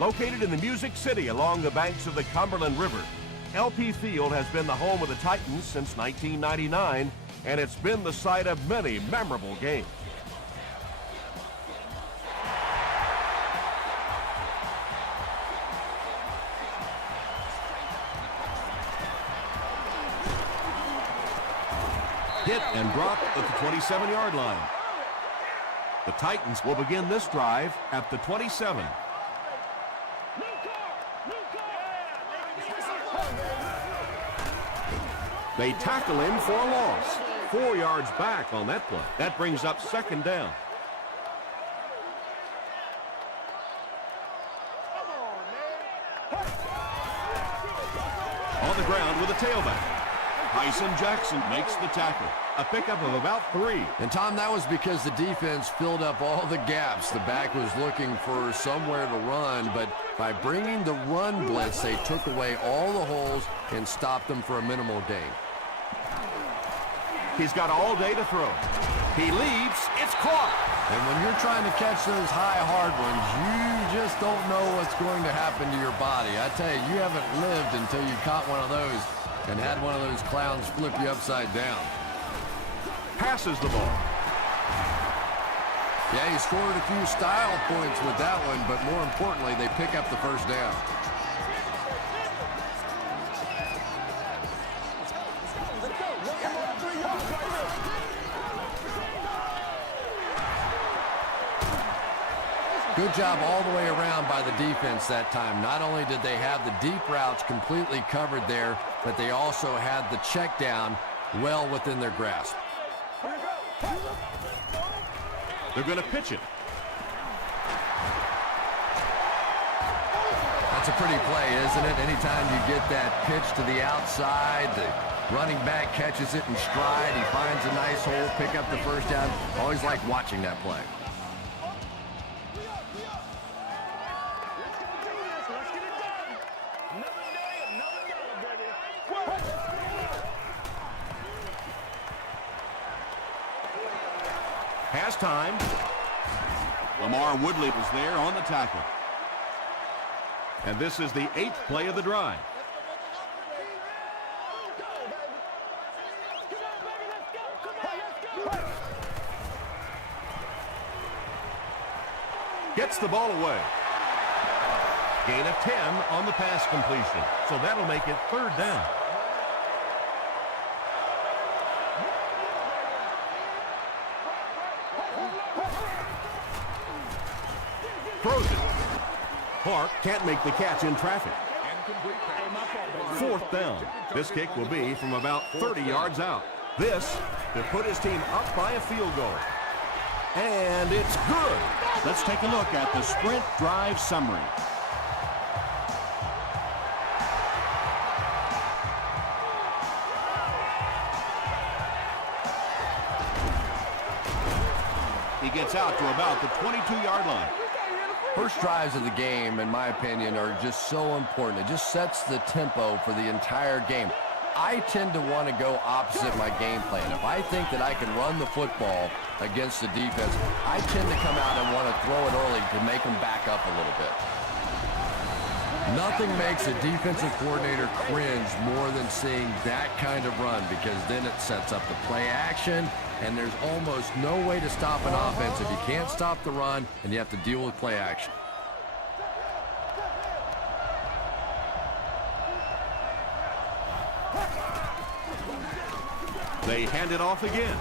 Located in the Music City along the banks of the Cumberland River, LP Field has been the home of the Titans since 1999, and it's been the site of many memorable games. Hit and dropped at the 27-yard line. The Titans will begin this drive at the 27. They tackle him for a loss. 4 yards back on that play. That brings up second down. On the ground with a tailback. Tyson Jackson makes the tackle. A pickup of about 3. And Tom, that was because the defense filled up all the gaps. The back was looking for somewhere to run, but by bringing the run blitz, they took away all the holes and stopped them for a minimal gain. He's got all day to throw. He leaps. It's caught. And when you're trying to catch those high, hard ones, you just don't know what's going to happen to your body. I tell you, you haven't lived until you caught one of those and had one of those clowns flip you upside down. Passes the ball. Yeah, he scored a few style points with that one, but more importantly, they pick up the first down. Good job all the way around by the defense that time. Not only did they have the deep routes completely covered there, but they also had the check down well within their grasp. They're going to pitch it. That's a pretty play, isn't it? Anytime you get that pitch to the outside, the running back catches it in stride. He finds a nice hole, pick up the first down. Always like watching that play. Has time. Lamar Woodley was there on the tackle. And this is the 8th play of the drive. Gets the ball away. Gain of 10 on the pass completion. So that'll make it third down. Throws it. Clark can't make the catch in traffic. 4th down. This kick will be from about 30 yards out. This to put his team up by a field goal. And it's good. Let's take a look at the sprint drive summary. He gets out to about the 22-yard line. First drives of the game, in my opinion, are just so important. It just sets the tempo for the entire game. I tend to want to go opposite my game plan. If I think that I can run the football against the defense, I tend to come out and want to throw it early to make them back up a little bit. Nothing makes a defensive coordinator cringe more than seeing that kind of run, because then it sets up the play action, and there's almost no way to stop an offense if you can't stop the run and you have to deal with play action. They hand it off again.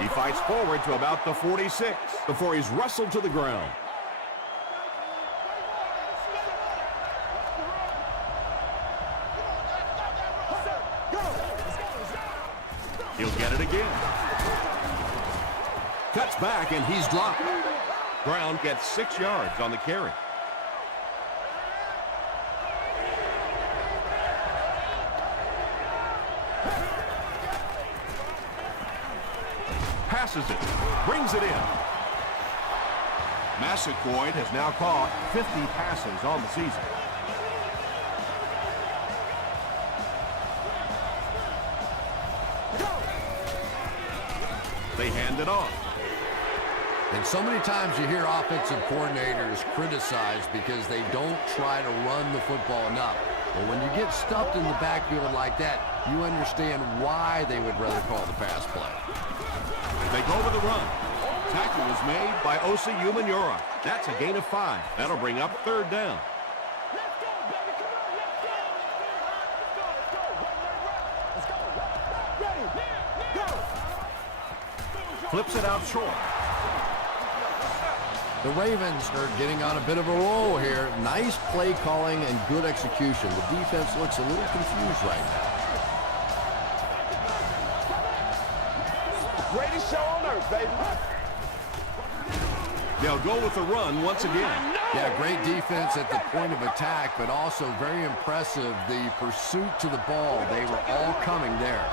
He fights forward to about the 46 before he's wrestled to the ground. He'll get it again. Cuts back and he's dropped. Brown gets 6 yards on the carry. Passes it, brings it in. Massaquoi has now caught 50 passes on the season. They hand it off. And so many times you hear offensive coordinators criticized because they don't try to run the football enough. But when you get stuffed in the backfield like that, you understand why they would rather call the pass play. They go with the run. Tackle was made By Osi Umenyiora. That's a gain of 5. That'll bring up 3rd down. Flips it out short. The Ravens are getting on a bit of a roll here. Nice play calling and good execution. The defense looks a little confused right now. Greatest show on earth, baby. They'll go with the run once again. Yeah, great defense at the point of attack, but also very impressive. The pursuit to the ball, they were all coming there.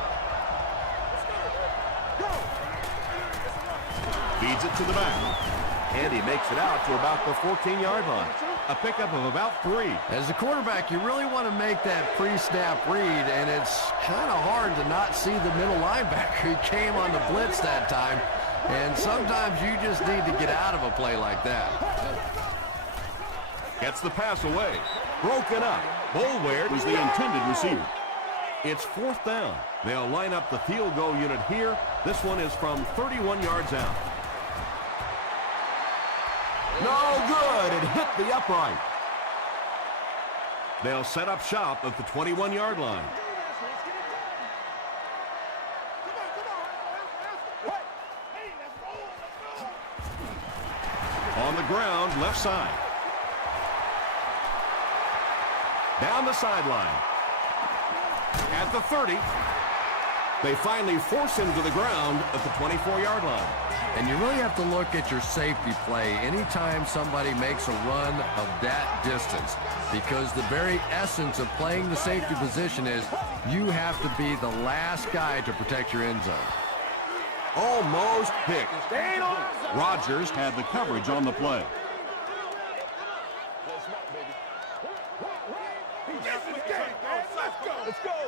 Feeds it to the back. And he makes it out to about the 14-yard line. A pickup of about 3. As a quarterback, you really want to make that pre-snap read, and it's kind of hard to not see the middle linebacker. He came on the blitz that time, and sometimes you just need to get out of a play like that. Gets the pass away. Broken up. Boulware Was the intended receiver. It's 4th down. They'll line up the field goal unit here. This one is from 31 yards out. No good. It hit the upright. They'll set up shop at the 21-yard line. On the ground, left side. Down the sideline. At the 30. They finally force him to the ground at the 24-yard line. And you really have to look at your safety play anytime somebody makes a run of that distance, because the very essence of playing the safety position is you have to be the last guy to protect your end zone. Almost picked. Rodgers had the coverage on the play.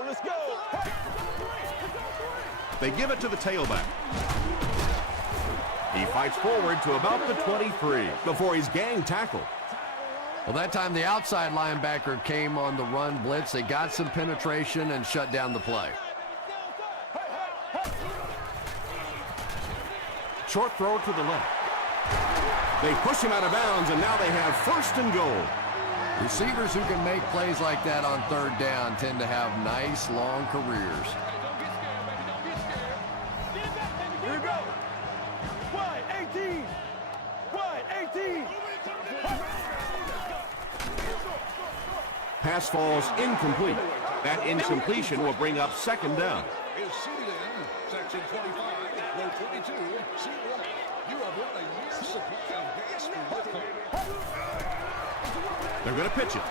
Let's go. They give it to the tailback. He fights forward to about the 23 before he's gang tackled. Well, that time the outside linebacker came on the run blitz. They got some penetration and shut down the play. Short throw to the left. They push him out of bounds, and now they have 1st and goal. Receivers who can make plays like that on 3rd down tend to have nice, long careers. Here we go. Wide 18. Wide 18. Pass falls incomplete. That incompletion will bring up 2nd down. Is seated in section 25, row 22, C1. You have won a year's supply of gas for your car. They're going to pitch it.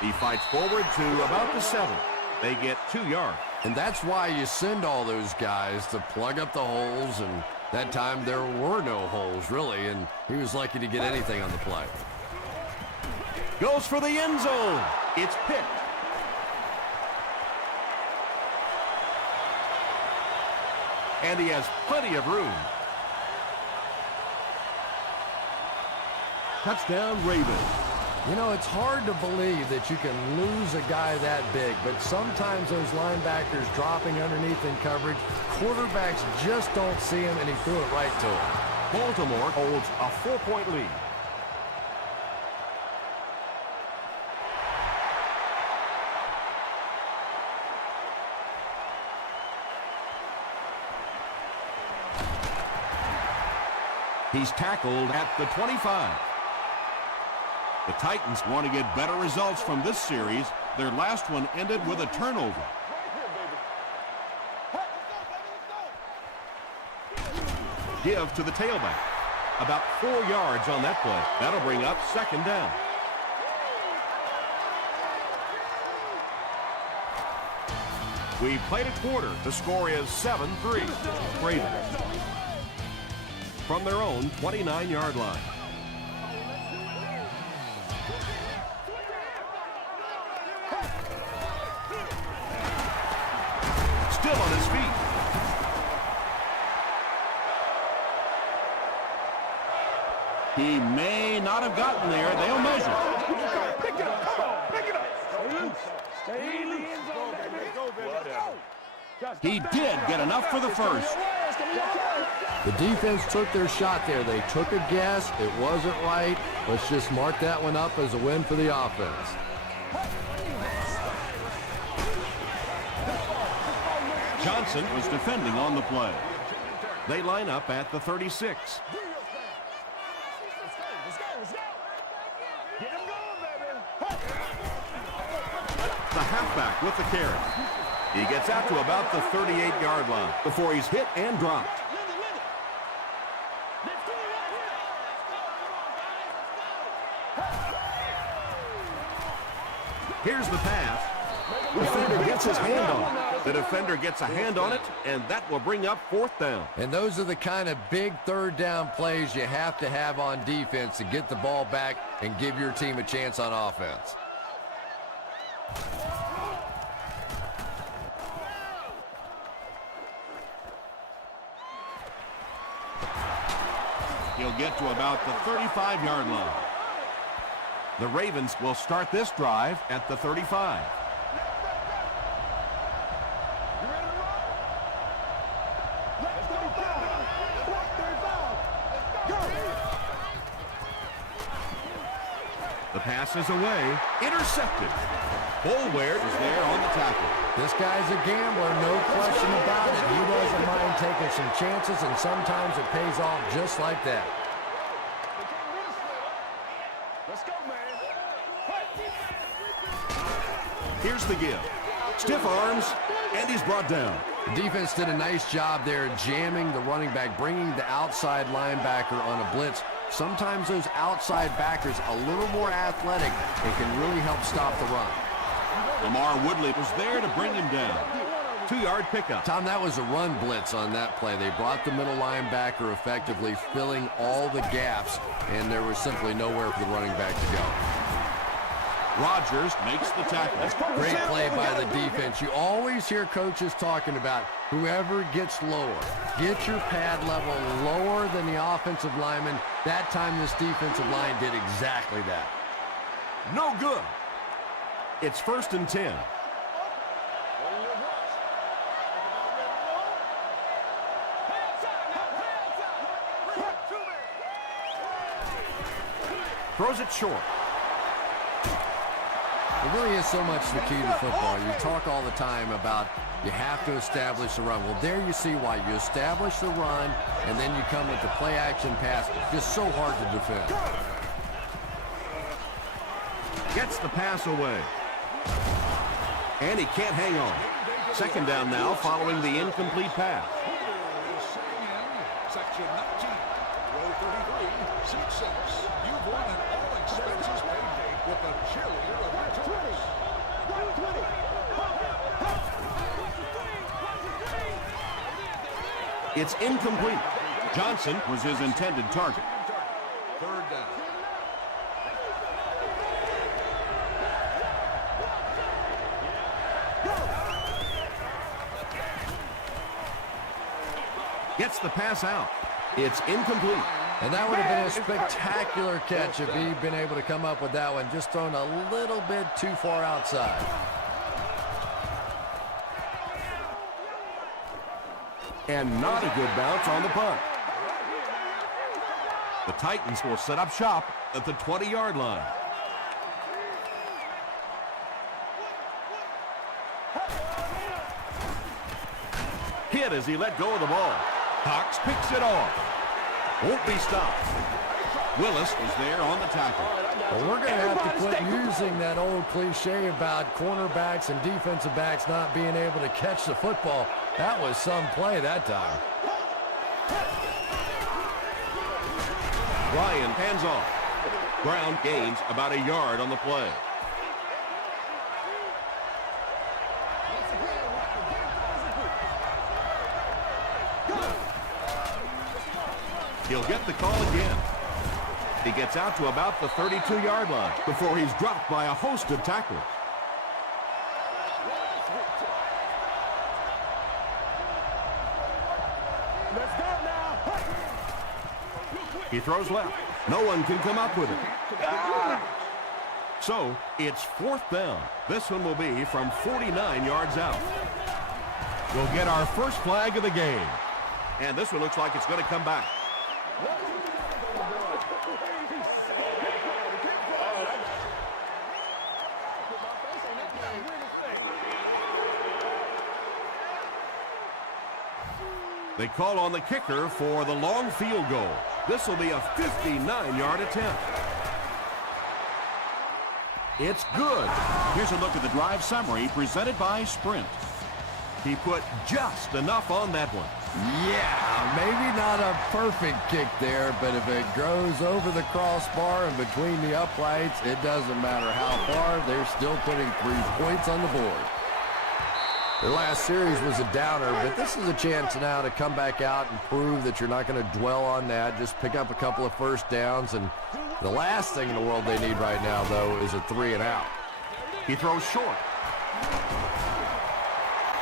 He fights forward to about the 7. They get 2 yards. And that's why you send all those guys to plug up the holes, and that time there were no holes, really, and he was lucky to get anything on the play. Goes for the end zone. It's picked. And he has plenty of room. Touchdown, Ravens. You know, it's hard to believe that you can lose a guy that big, but sometimes those linebackers dropping underneath in coverage, quarterbacks just don't see him, and he threw it right to him. Baltimore holds a 4-point lead. He's tackled at the 25. The Titans want to get better results from this series. Their last one ended with a turnover. Give to the tailback. About 4 yards on that play. That'll bring up 2nd down. We played a quarter. The score is 7-3. Ravens. From their own 29-yard line. Still on his feet. have gotten there, they'll measure. Pick it up. Come on. Pick it up. Stay loose. Stay in the end zone, baby. Go, baby. He did get enough for the first. The defense took their shot there. They took a guess. It wasn't right. Let's just mark that one up as a win for the offense. Johnson was defending on the play. They line up at the 36. The halfback with the carry. He gets out to about the 38-yard line before he's hit and dropped. Here's the pass. The defender gets his hand on it. The defender gets a hand on it, and that will bring up 4th down. And those are the kind of big 3rd down plays you have to have on defense to get the ball back and give your team a chance on offense. He'll get to about the 35-yard line. The Ravens will start this drive at the 35. The pass is away. Intercepted. Boulware is there on the tackle. This guy's a gambler, no question about it. He doesn't mind taking some chances, and sometimes it pays off just like that. Let's go, man. Here's the give. Stiff arms, and he's brought down. The defense did a nice job there jamming the running back, bringing the outside linebacker on a blitz. Sometimes those outside backers a little more athletic and can really help stop the run. Lamar Woodley was there to bring him down. 2-yard pickup. Tom, that was a run blitz on that play. They brought the middle linebacker effectively, filling all the gaps, and there was simply nowhere for the running back to go. Rodgers makes the tackle. Great play by the defense. You always hear coaches talking about whoever gets lower. Get your pad level lower than the offensive lineman. That time this defensive line did exactly that. No good. It's 1st and 10. Throws it short. It really is so much the key to football. You talk all the time about you have to establish the run. Well, there you see why. You establish the run, and then you come with the play-action pass. It's just so hard to defend. Gets the pass away. And he can't hang on. 2nd down now following the incomplete pass. Section 19, row 33, seat 6. You've won an all-expenses paid date with the cheerleader of your choice. It's incomplete. Johnson was his intended target. 3rd down. Gets the pass out. It's incomplete. And that would have been a spectacular catch if he'd been able to come up with that one, just thrown a little bit too far outside. And not a good bounce on the punt. The Titans will set up shop at the 20-yard line. Hit as he let go of the ball. Cox picks it off. Won't be stopped. Willis was there on the tackle. Well, we're going to have to quit using that old cliche about cornerbacks and defensive backs not being able to catch the football. That was some play that time. Ryan hands off. Brown gains about a yard on the play. He'll get the call again. He gets out to about the 32-yard line before he's dropped by a host of tacklers. Let's go now. He throws left. No one can come up with it. So, it's 4th down. This one will be from 49 yards out. We'll get our first flag of the game. And this one looks like it's going to come back. They call on the kicker for the long field goal. This will be a 59-yard attempt. It's good. Here's a look at the drive summary presented by Sprint. He put just enough on that one. Yeah, maybe not a perfect kick there, but if it goes over the crossbar and between the uprights, it doesn't matter how far, they're still putting 3 points on the board. The last series was a downer, but this is a chance now to come back out and prove that you're not going to dwell on that. Just pick up a couple of first downs, and the last thing in the world they need right now, though, is a 3 and out. He throws short.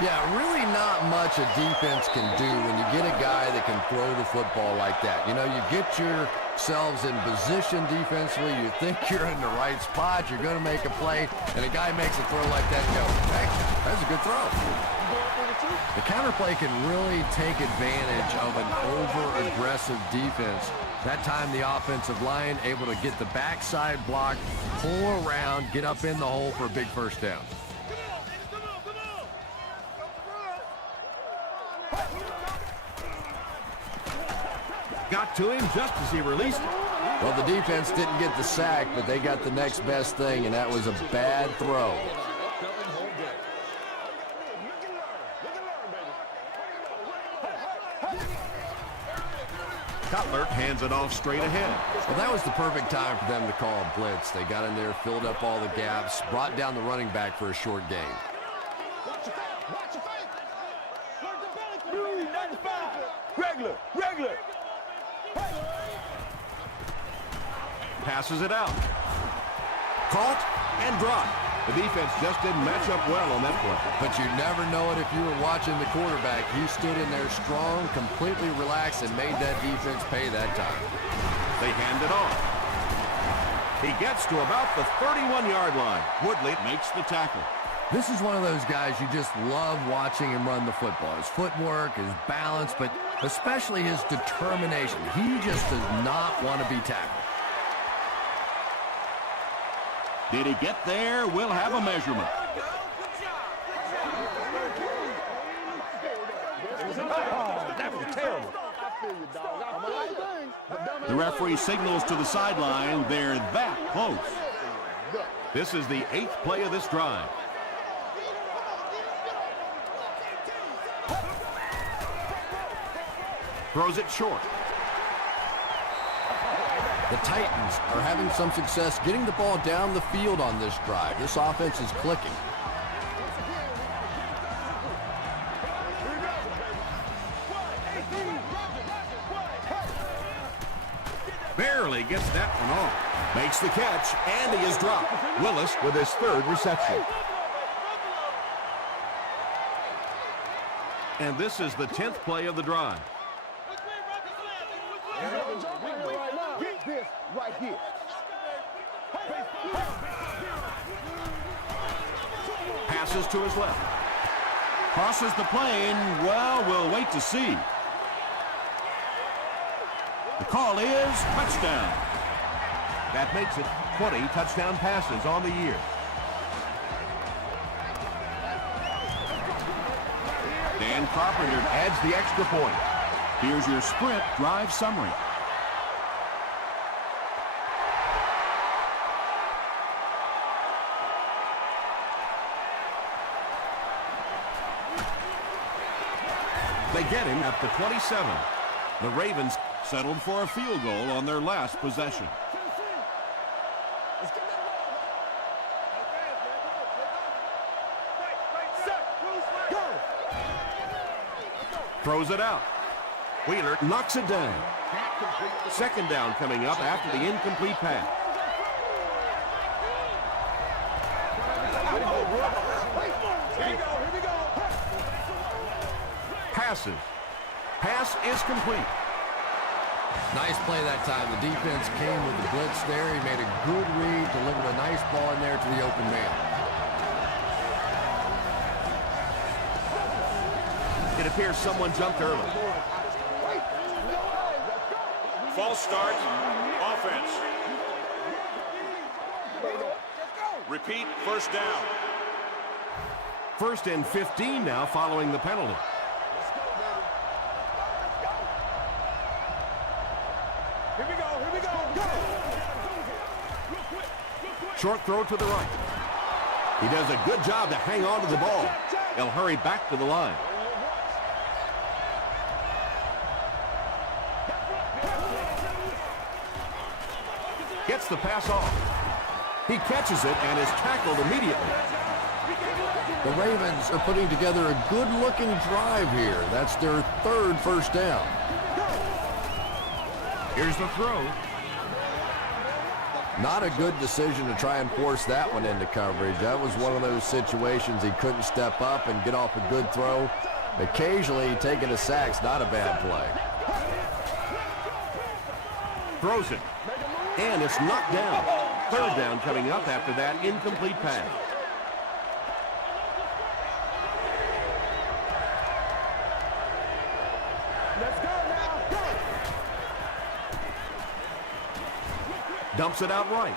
Yeah, really not much a defense can do when you get a guy that can throw the football like that. You know, you get yourselves in position defensively, you think you're in the right spot, you're going to make a play, and a guy makes a throw like that and go, hey, that's a good throw. The counterplay can really take advantage of an over-aggressive defense. That time the offensive line able to get the backside block, pull around, get up in the hole for a big first down. Got to him just as he released it. Well, the defense didn't get the sack, but they got the next best thing, and that was a bad throw. Cutler hands it off straight ahead. Well, that was the perfect time for them to call a blitz. They got in there, filled up all the gaps, brought down the running back for a short gain. Regular. Passes it out. Caught and dropped. The defense just didn't match up well on that play. But you never know it if you were watching the quarterback. He stood in there strong, completely relaxed, and made that defense pay that time. They hand it off. He gets to about the 31-yard line. Woodley makes the tackle. This is one of those guys you just love watching him run the football. His footwork, his balance, but especially his determination. He just does not want to be tackled. Did he get there? We'll have a measurement. That was terrible. The referee signals to the sideline. They're that close. This is the 8th play of this drive. Throws it short. The Titans are having some success getting the ball down the field on this drive. This offense is clicking. Barely gets that one off. Makes the catch, and he is dropped. Willis With his 3rd reception. And this is the 10th play of the drive. Get this right here. Passes to his left. Crosses the plane. Well, we'll wait to see. The call is touchdown. That makes it 20 touchdown passes on the year. Dan Carpenter Adds the extra point. Here's your Sprint drive summary. They get him at the 27. The Ravens settled for a field goal on their last possession. Throws it out. Wheeler knocks it down. 2nd down coming up after the incomplete pass. Passes. Pass is complete. Nice play that time. The defense came with the blitz there. He made a good read, delivered a nice ball in there to the open man. It appears someone jumped early. False start. Offense. Repeat, first down. 1st and 15 now following the penalty. Here we go, go! Short throw to the right. He does a good job to hang on to the ball. He'll hurry back to the line. Gets the pass off. He catches it and is tackled immediately. The Ravens are putting together a good-looking drive here. That's their 3rd first down. Here's the throw. Not a good decision to try and force that one into coverage. That was one of those situations he couldn't step up and get off a good throw. Occasionally, taking a sack's not a bad play. Throws it. And it's knocked down. 3rd down coming up after that incomplete pass. Let's go now, go! Dumps it out right.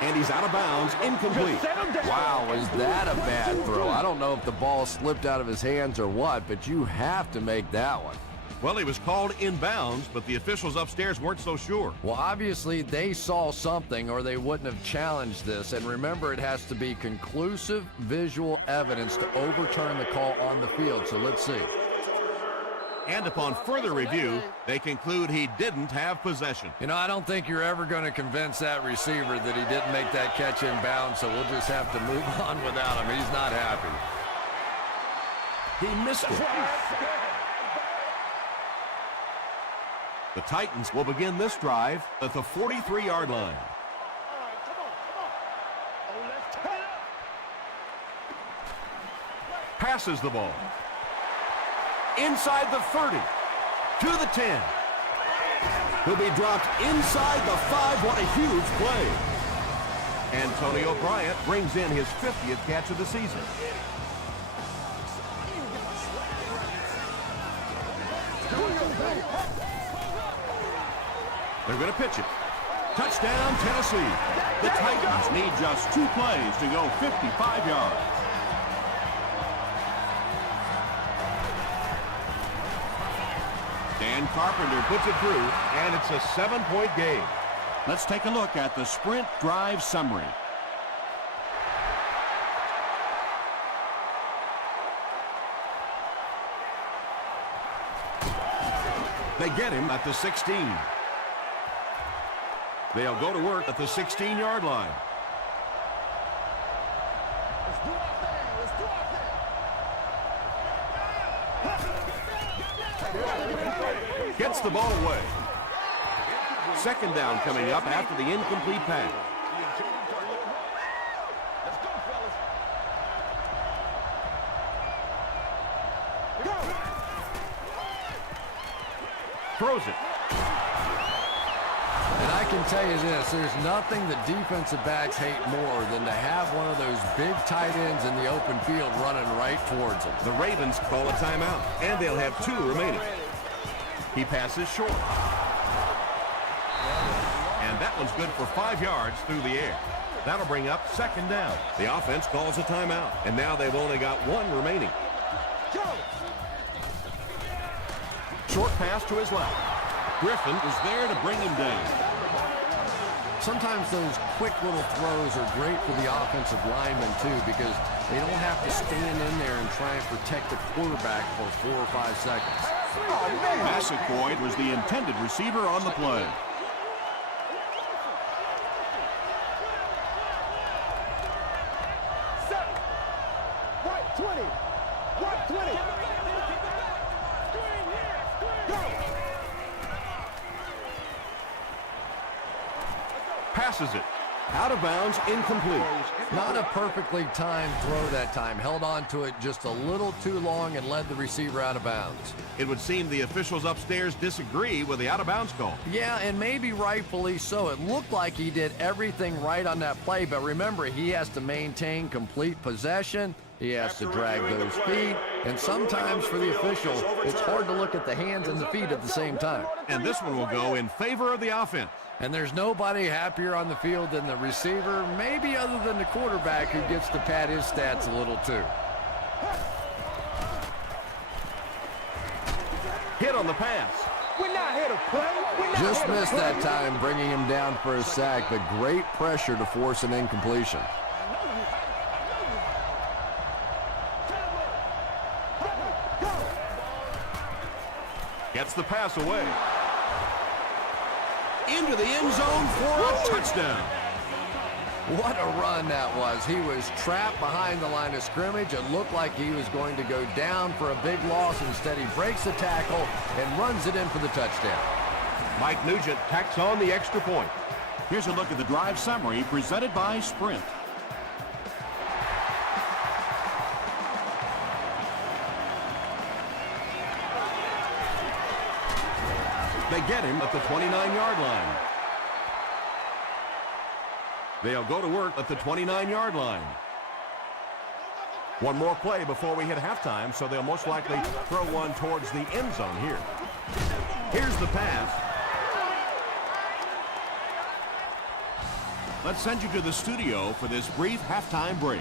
And he's out of bounds, incomplete. Wow, is that a bad throw? I don't know if the ball slipped out of his hands or what, but you have to make that one. Well, he was called inbounds, but the officials upstairs weren't so sure. Well, obviously, they saw something or they wouldn't have challenged this. And remember, it has to be conclusive visual evidence to overturn the call on the field. So let's see. And upon further review, they conclude he didn't have possession. You know, I don't think you're ever going to convince that receiver that he didn't make that catch in bounds, so we'll just have to move on without him. He's not happy. He missed it. The Titans will begin this drive at the 43-yard line. Passes the ball. Inside the 30. To the 10. He'll be dropped inside the 5. What a huge play. Antonio Bryant brings in his 50th catch of the season. They're going to pitch it. Touchdown, Tennessee. The Titans need just 2 plays to go 55 yards. Dan Carpenter puts it through, and it's a 7-point game. Let's take a look at the sprint drive summary. They get him at the 16. They'll go to work at the 16-yard line. Gets the ball away. 2nd down coming up after the incomplete pass. Throws it. And I can tell you this, there's nothing that defensive backs hate more than to have one of those big tight ends in the open field running right towards them. The Ravens call a timeout, and they'll have 2 remaining. He passes short. And that one's good for 5 yards through the air. That'll bring up 2nd down. The offense calls a timeout, and now they've only got 1 remaining. Short pass to his left. Griffin is there to bring him down. Sometimes those quick little throws are great for the offensive linemen, too, because they don't have to stand in there and try and protect the quarterback for 4 or 5 seconds. Massaquoi was the intended receiver on the play. Right 20. Right 20. Passes it. Out of bounds, incomplete. Not a perfectly timed throw that time. Held on to it just a little too long and led the receiver out of bounds. It would seem the officials upstairs disagree with the out-of-bounds call. Yeah, and maybe rightfully so. It looked like he did everything right on that play, but remember, he has to maintain complete possession. He has to drag those feet, and sometimes for the official, it's hard to look at the hands and the feet at the same time. And this one will go in favor of the offense. And there's nobody happier on the field than the receiver, maybe other than the quarterback who gets to pad his stats a little too. Hit on the pass. We're not here to play. We're not Just here to missed play. that time, bringing him down for a sack, but great pressure to force an incompletion. Gets the pass away. Into the end zone for a touchdown. What a run that was. He was trapped behind the line of scrimmage. It looked like he was going to go down for a big loss. Instead, he breaks the tackle and runs it in for the touchdown. Mike Nugent tacks on the extra point. Here's a look at the drive summary presented by Sprint. They get him at the 29-yard line. They'll go to work at the 29-yard line. One more play before we hit halftime, so they'll most likely throw one towards the end zone here. Here's the pass. Let's send you to the studio for this brief halftime break.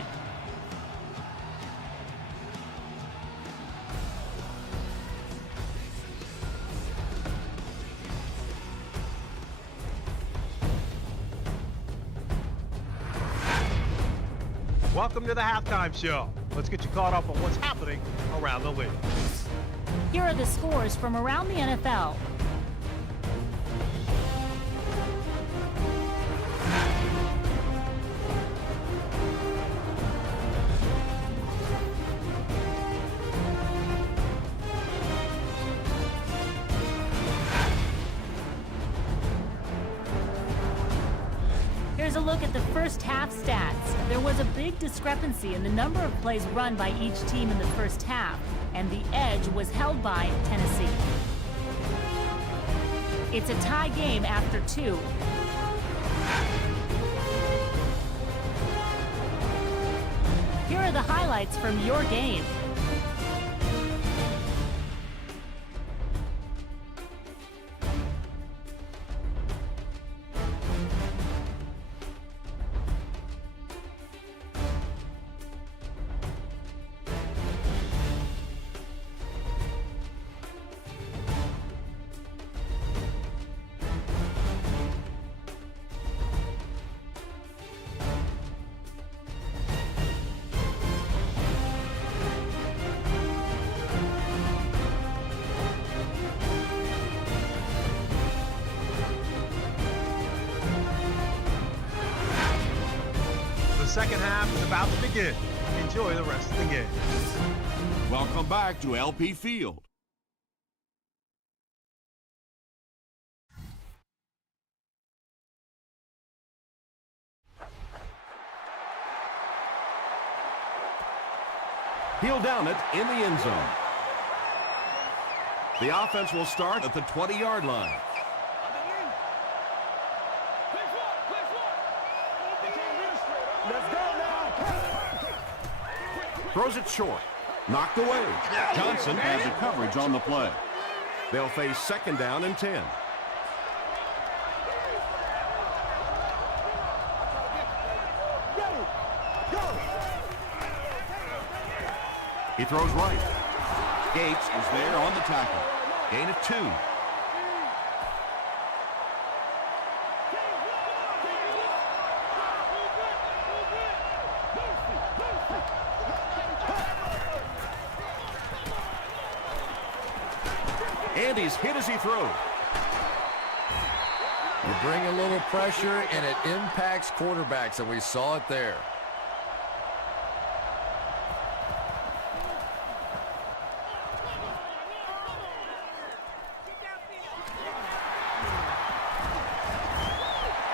Welcome to the Halftime Show. Let's get you caught up on what's happening around the league. Here are the scores from around the NFL. Here's a look at the first half stats. There was a big discrepancy in the number of plays run by each team in the first half, and the edge was held by Tennessee. It's a tie game after 2. Here are the highlights from your game. The second half is about to begin. Enjoy the rest of the game. Welcome back to LP Field. He'll down it in the end zone. The offense will start at the 20-yard line. Throws it short. Knocked away. Johnson has the coverage on the play. They'll face second down and 10. He throws right. Gates is there on the tackle. Gain of 2. And he's hit as he throws. You bring a little pressure, and it impacts quarterbacks, and we saw it there.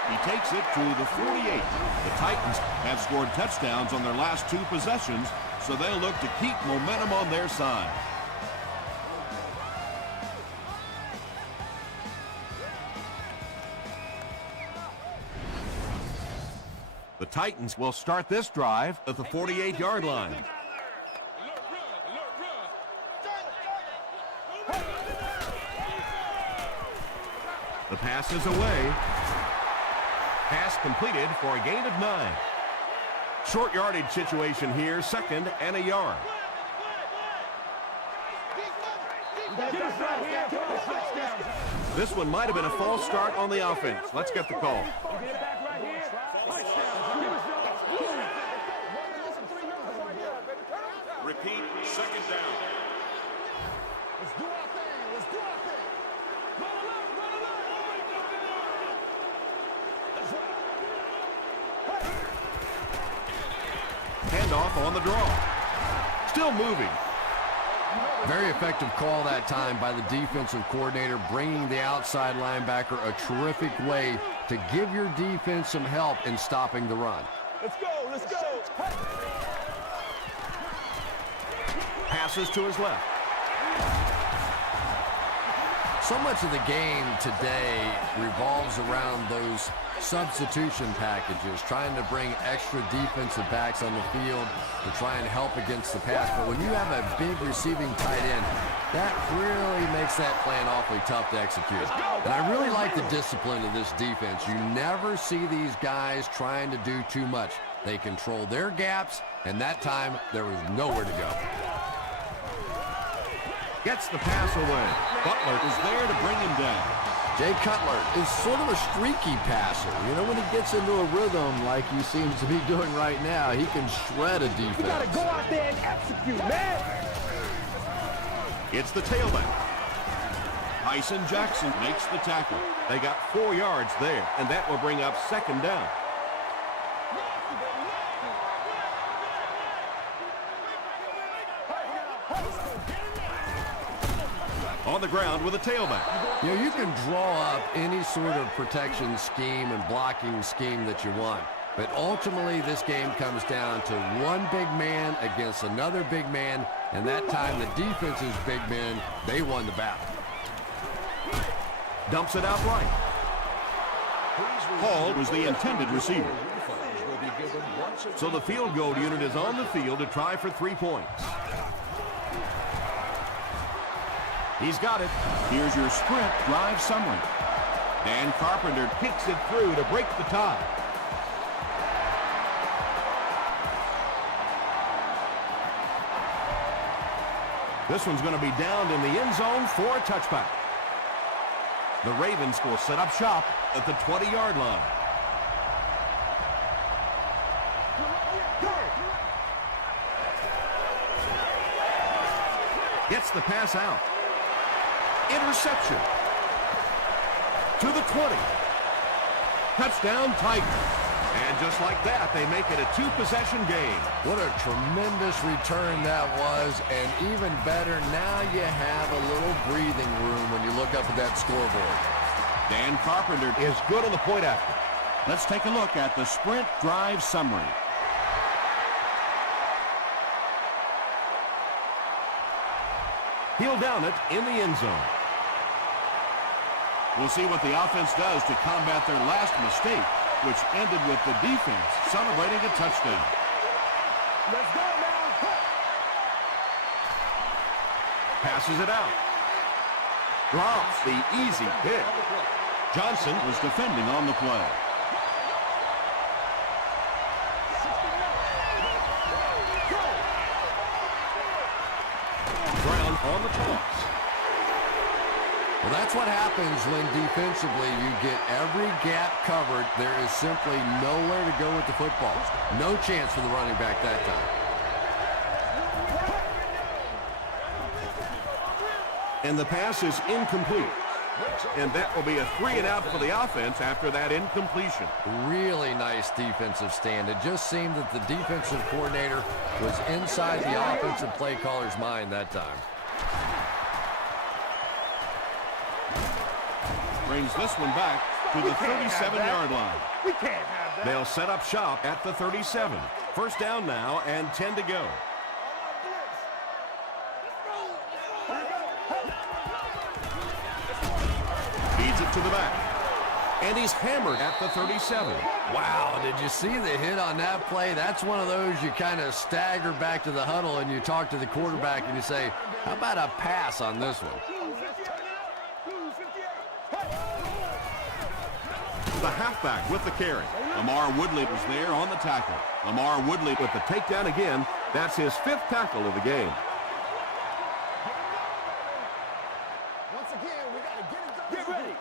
He takes takes it to the 48. The Titans have scored touchdowns on their last 2 possessions, so they'll look to keep momentum on their side. The Titans will start this drive at the 48-yard line. The pass is away. Pass completed for a gain of 9. Short yardage situation here, 2nd and a yard. This one might have been a false start on the offense. Let's get the call. Repeat, 2nd down. Let's do our thing. Let's do our thing. Handoff on the draw. Still moving. Very effective call that time by the defensive coordinator, bringing the outside linebacker a terrific way to give your defense some help in stopping the run. Let's go. Let's go. Passes to his left. So much of the game today revolves around those substitution packages, trying to bring extra defensive backs on the field to try and help against the pass. But when you have a big receiving tight end, that really makes that plan awfully tough to execute. And I really like the discipline of this defense. You never see these guys trying to do too much. They control their gaps, and that time there was nowhere to go. Gets the pass away. Butler is there to bring him down. Jay Cutler is sort of a streaky passer. You know, when he gets into a rhythm like he seems to be doing right now, he can shred a defense. You gotta go out there and execute, man. It's the tailback. Tyson Jackson makes the tackle. They got 4 yards there, and that will bring up 2nd down. On the ground with a tailback. You know, you can draw up any sort of protection scheme and blocking scheme that you want. But ultimately, this game comes down to one big man against another big man. And that time, the defense's big men, they won the battle. Dumps it out right. Hall was the intended receiver. So the field goal unit is on the field to try for 3 points. He's got it. Here's your sprint drive summary. Dan Carpenter Kicks it through to break the tie. This one's going to be downed in the end zone for a touchback. The Ravens will set up shop at the 20-yard line. Gets the pass out. Interception. To the 20. Touchdown, Tigers. And just like that, they make it a 2-possession game. What a tremendous return that was. And even better, now you have a little breathing room when you look up at that scoreboard. Dan Carpenter Is good on the point after. Let's take a look at the sprint drive summary. He'll down it in the end zone. We'll see what the offense does to combat their last mistake, which ended with the defense celebrating a touchdown. Let's go now. Passes it out. Drops the easy pick. Johnson was defending on the play. Brown on the toss. Well, that's what happens when defensively you get every gap covered. There is simply nowhere to go with the football. No chance for the running back that time. And the pass is incomplete. And that will be a 3 and out for the offense after that incompletion. Really nice defensive stand. It just seemed that the defensive coordinator was inside the offensive play caller's mind that time. Brings this one back to the 37-yard line. We can't have that. They'll set up shop at the 37. First down now and 10 to go. Feeds it to the back. And he's hammered at the 37. Wow, did you see the hit on that play? That's one of those you kind of stagger back to the huddle and you talk to the quarterback and you say, how about a pass on this one? The halfback with the carry. Lamar Woodley was there on the tackle. Lamar Woodley with the takedown again. That's his 5th tackle of the game. Once again, we got to get ready.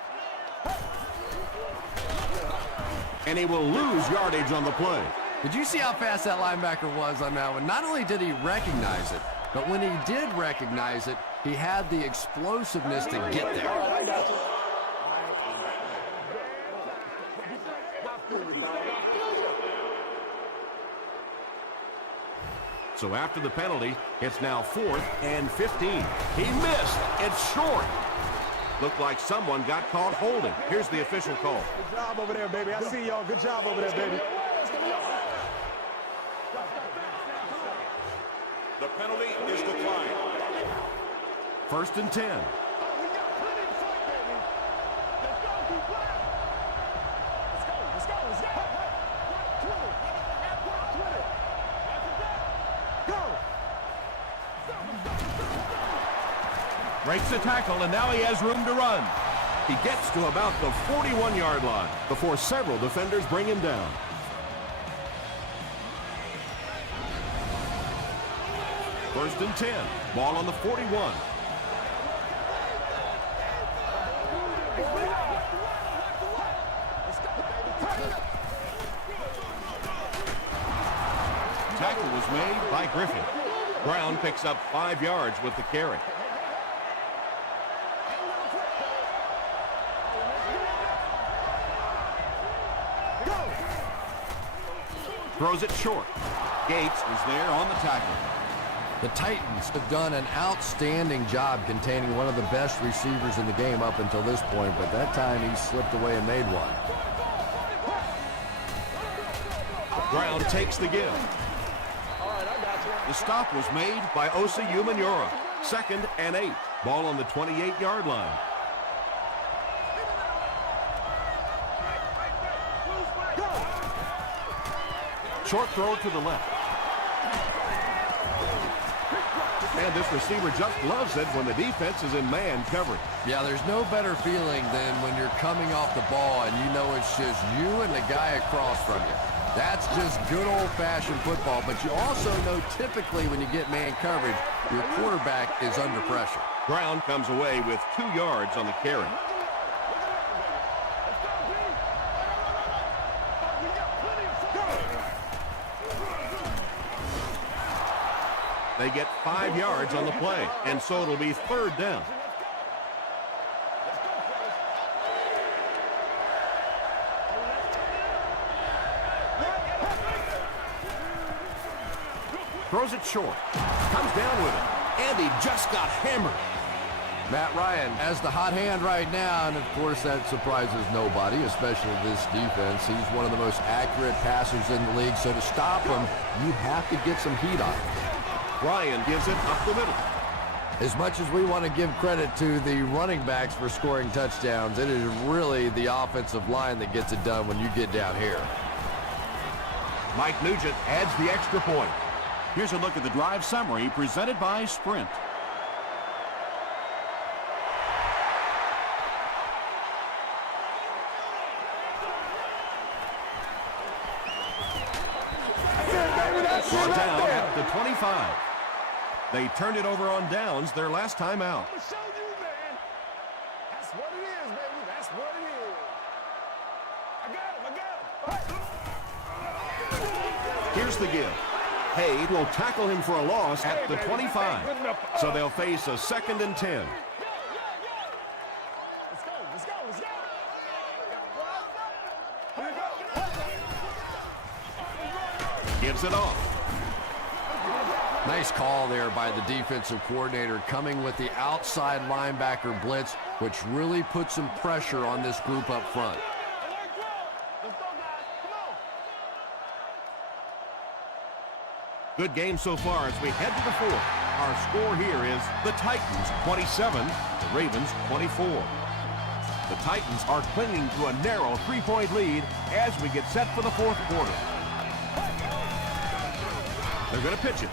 And he will lose yardage on the play. Did you see how fast that linebacker was on that one? Not only did he recognize it, but when he did recognize it, he had the explosiveness to get there. So after the penalty, it's now 4th and 15. He missed. It's short. Looked like someone got caught holding. Here's the official call. Good job over there, baby. I see y'all. Good job over there, baby. The penalty is declined. 1st and 10. Breaks the tackle, and now he has room to run. He gets to about the 41-yard line before several defenders bring him down. First and 10. Ball on the 41. Tackle was made by Griffin. Brown picks up 5 yards with the carry. Throws it short. Gates was there on the tackle. The Titans have done an outstanding job containing one of the best receivers in the game up until this point, but that time he slipped away and made one. Brown takes the give. The stop was made by Osa Umenyiora. 2nd and 8. Ball on the 28-yard line. Short throw to the left. And this receiver just loves it when the defense is in man coverage. Yeah, there's no better feeling than when you're coming off the ball and you know it's just you and the guy across from you. That's just good old-fashioned football, but you also know typically when you get man coverage, your quarterback is under pressure. Brown comes away with 2 yards on the carry. They get 5 yards on the play, and so it'll be 3rd down. Throws it short. Comes down with it. And he just got hammered. Matt Ryan has the hot hand right now, and of course that surprises nobody, especially this defense. He's one of the most accurate passers in the league, so to stop him, you have to get some heat on him. Ryan gives it up the middle. As much as we want to give credit to the running backs for scoring touchdowns, it is really the offensive line that gets it done when you get down here. Mike Nugent adds the extra point. Here's a look at the drive summary presented by Sprint. Brought down at the 25. They turned it over on downs their last time out. I'm gonna show you, man. That's what it is, baby. That's what it is. I got him. Here's the give. Hayde will tackle him for a loss at the 25. So they'll face a 2nd and 10. Let's go. Gives it off. Nice call there by the defensive coordinator, coming with the outside linebacker blitz, which really put some pressure on this group up front. Good game so far as we head to the fourth. Our score here is the Titans 27, the Ravens 24. The Titans are clinging to a narrow 3-point lead as we get set for the fourth quarter. They're going to pitch it.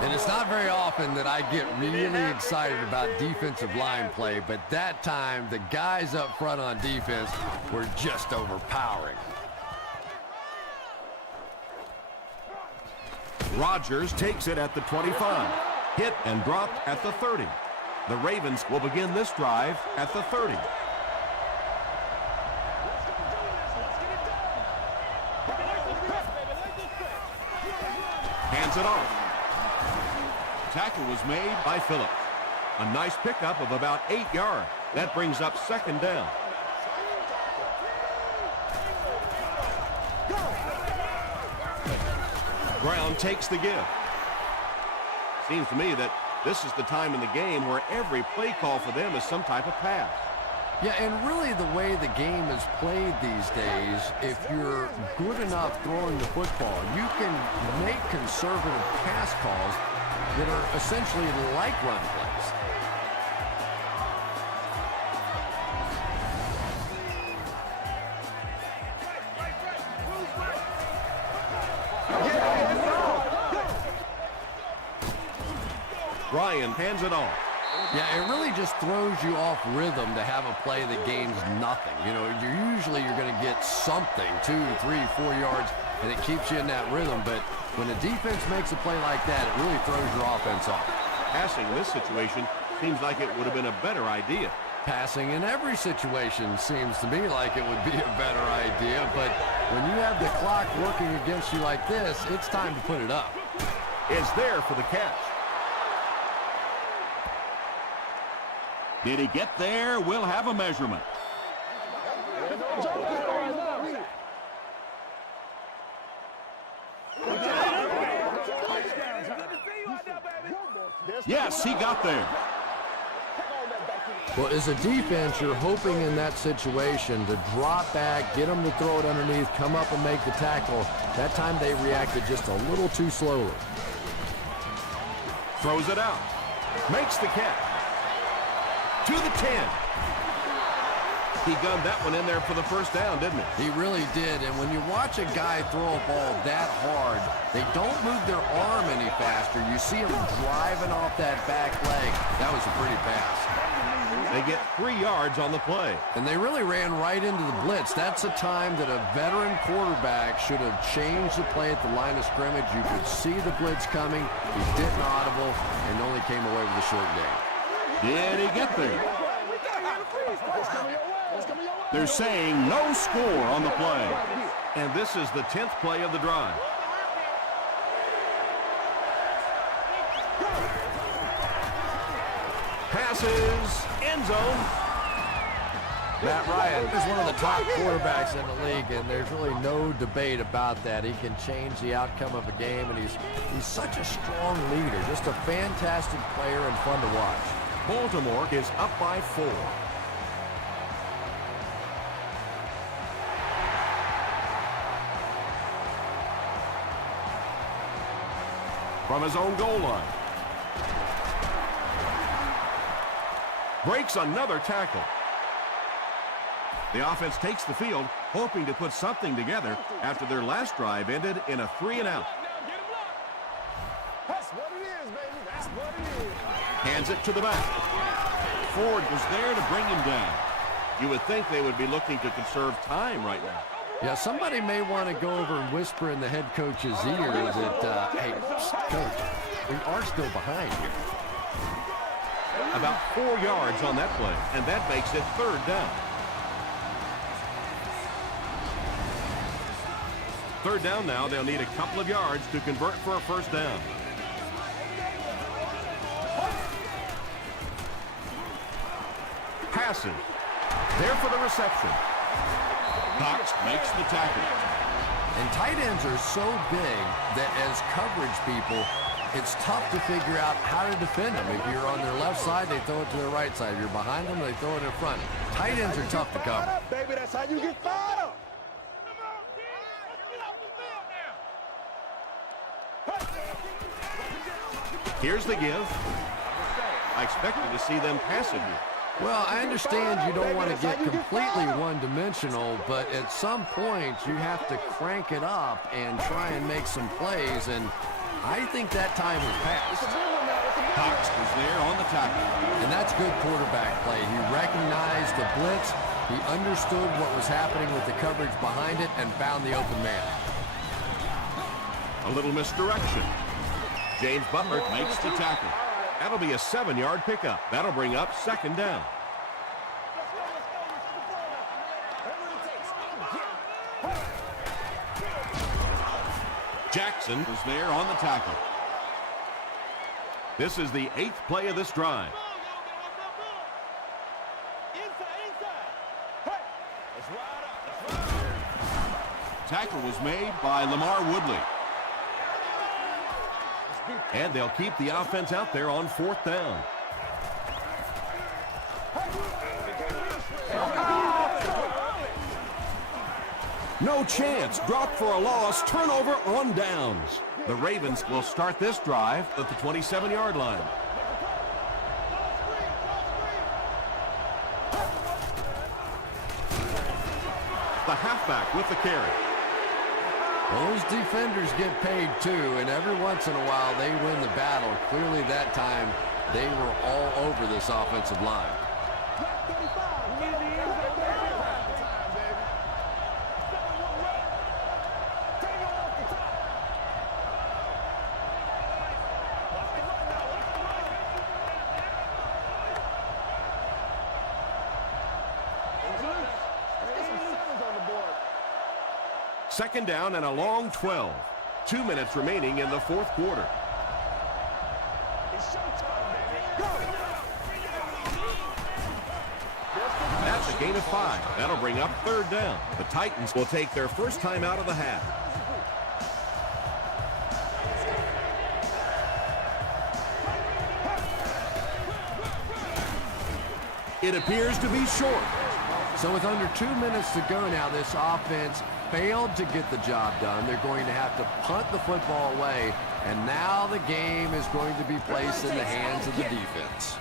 And it's not very often that I get really excited about defensive line play, but that time the guys up front on defense were just overpowering. Rodgers takes it at the 25. Hit and dropped at the 30. The Ravens will begin this drive at the 30. Hands it off. Tackle was made by Phillips. A nice pickup of about 8 yards. That brings up second down. Brown takes the give. Seems to me that this is the time in the game where every play call for them is some type of pass. Yeah, and really the way the game is played these days, if you're good enough throwing the football, you can make conservative pass calls that are essentially like run plays. Ryan hands it off. Yeah, it really just throws you off rhythm to have a play that gains nothing. You know, you're going to get something, 2, 3, 4 yards, and it keeps you in that rhythm. But when the defense makes a play like that, it really throws your offense off. Passing in this situation seems like it would have been a better idea. Passing in every situation seems to me like it would be a better idea, but when you have the clock working against you like this, it's time to put it up. It's there for the catch. Did he get there? We'll have a measurement. Yes, he got there. Well, as a defense, you're hoping in that situation to drop back, get them to throw it underneath, come up and make the tackle. That time they reacted just a little too slowly. Throws it out. Makes the catch. To the 10. He gunned that one in there for the first down, didn't he? He really did, and when you watch a guy throw a ball that hard, they don't move their arm any faster. You see him driving off that back leg. That was a pretty pass. They get 3 yards on the play. And they really ran right into the blitz. That's a time that a veteran quarterback should have changed the play at the line of scrimmage. You could see the blitz coming. He didn't audible and only came away with a short gain. Did he get there? They're saying no score on the play. And this is the 10th play of the drive. Passes, end zone. Matt Ryan is one of the top quarterbacks in the league, and there's really no debate about that. He can change the outcome of a game, and he's such a strong leader, just a fantastic player and fun to watch. Baltimore is up by 4. From his own goal line. Breaks another tackle. The offense takes the field, hoping to put something together after their last drive ended in a 3-and-out. That's what it is, baby. That's what it is. Hands it to the back. Ford was there to bring him down. You would think they would be looking to conserve time right now. Yeah, somebody may want to go over and whisper in the head coach's ear that, hey, coach, we are still behind here. About 4 yards on that play, and that makes it 3rd down. 3rd down now, they'll need a couple of yards to convert for a 1st down. Passes. There for the reception. Cox makes the tackle. And tight ends are so big that as coverage people, it's tough to figure out how to defend them. If you're on their left side, they throw it to their right side. If you're behind them, they throw it in front. Tight ends are tough to cover. Baby, that's how you get fired up. Here's the give. I expected to see them pass it here. Well, I understand you don't want to get completely one-dimensional, but at some point you have to crank it up and try and make some plays, and I think that time has passed. Cox was there on the tackle. And that's good quarterback play. He recognized the blitz, he understood what was happening with the coverage behind it, and found the open man. A little misdirection. James Butler Makes the tackle. That'll be a 7-yard pickup. That'll bring up 2nd down. Jackson Was there on the tackle. This is the 8th play of this drive. Tackle was made by Lamar Woodley. And they'll keep the offense out there on 4th down. No chance. Dropped for a loss. Turnover on downs. The Ravens will start this drive at the 27-yard line. The halfback with the carry. Well, those defenders get paid too, and every once in a while they win the battle. Clearly that time they were all over this offensive line. Second down and a long 12. 2 minutes remaining in the 4th quarter. That's a gain of 5. That'll bring up 3rd down. The Titans will take their first time out of the half. It appears to be short. So with under 2 minutes to go now, this offense failed to get the job done. They're going to have to punt the football away, and now the game is going to be placed in the hands of the defense.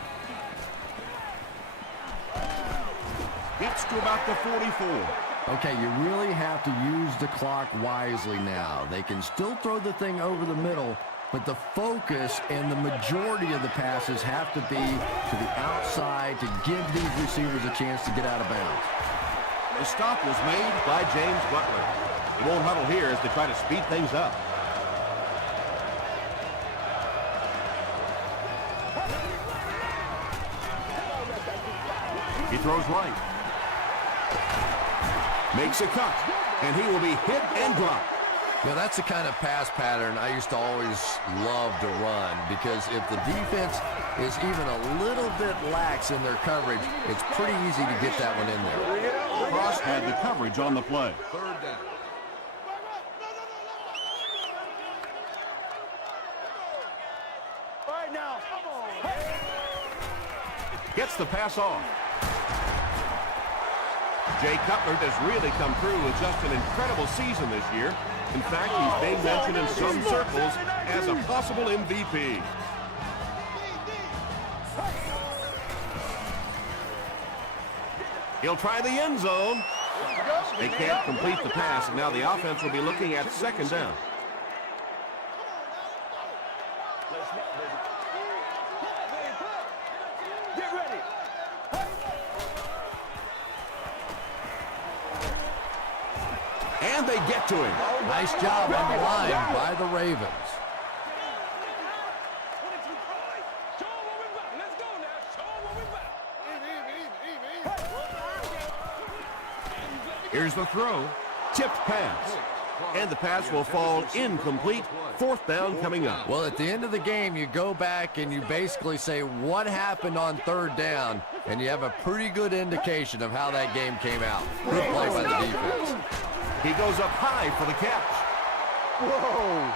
Gets to about the 44. Okay, you really have to use the clock wisely now. They can still throw the thing over the middle, but the focus and the majority of the passes have to be to the outside to give these receivers a chance to get out of bounds. The stop was made by James Butler. He won't huddle here as they try to speed things up. He throws right. Makes a cut, and he will be hit and dropped. Now, that's the kind of pass pattern I used to always love to run, because if the defense is even a little bit lax in their coverage, it's pretty easy to get that one in there. Cross had the coverage on the play. 3rd down. Gets the pass off. Jay Cutler has really come through with just an incredible season this year. In fact, he's being mentioned in some circles as a possible MVP. He'll try the end zone. They can't complete the pass, and now the offense will be looking at 2nd down. And they get to him. Nice job on the line by the Ravens. Here's the throw. Tipped pass. And the pass will fall incomplete. 4th down coming up. Well, at the end of the game, you go back and you basically say what happened on 3rd down, and you have a pretty good indication of how that game came out. Good play by the defense. He goes up high for the catch. Whoa!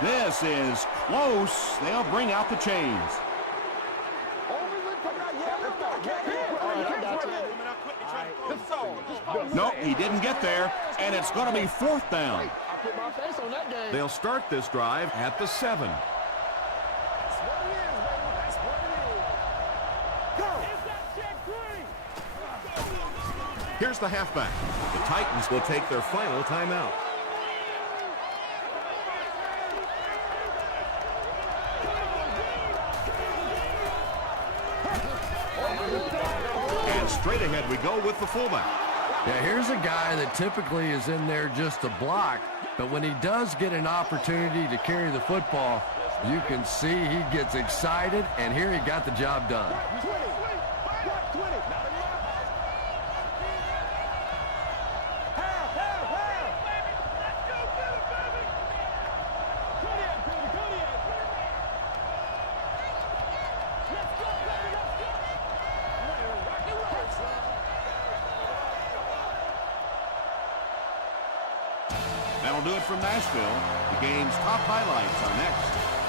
This is close. They'll bring out the chains. No, he didn't get there, and it's going to be 4th down. They'll start this drive at the 7. Here's the halfback. The Titans will take their final timeout. And straight ahead we go with the fullback. Yeah, here's a guy that typically is in there just to block, but when he does get an opportunity to carry the football, you can see he gets excited, and here he got the job done. That'll do it from Nashville. The game's top highlights are next.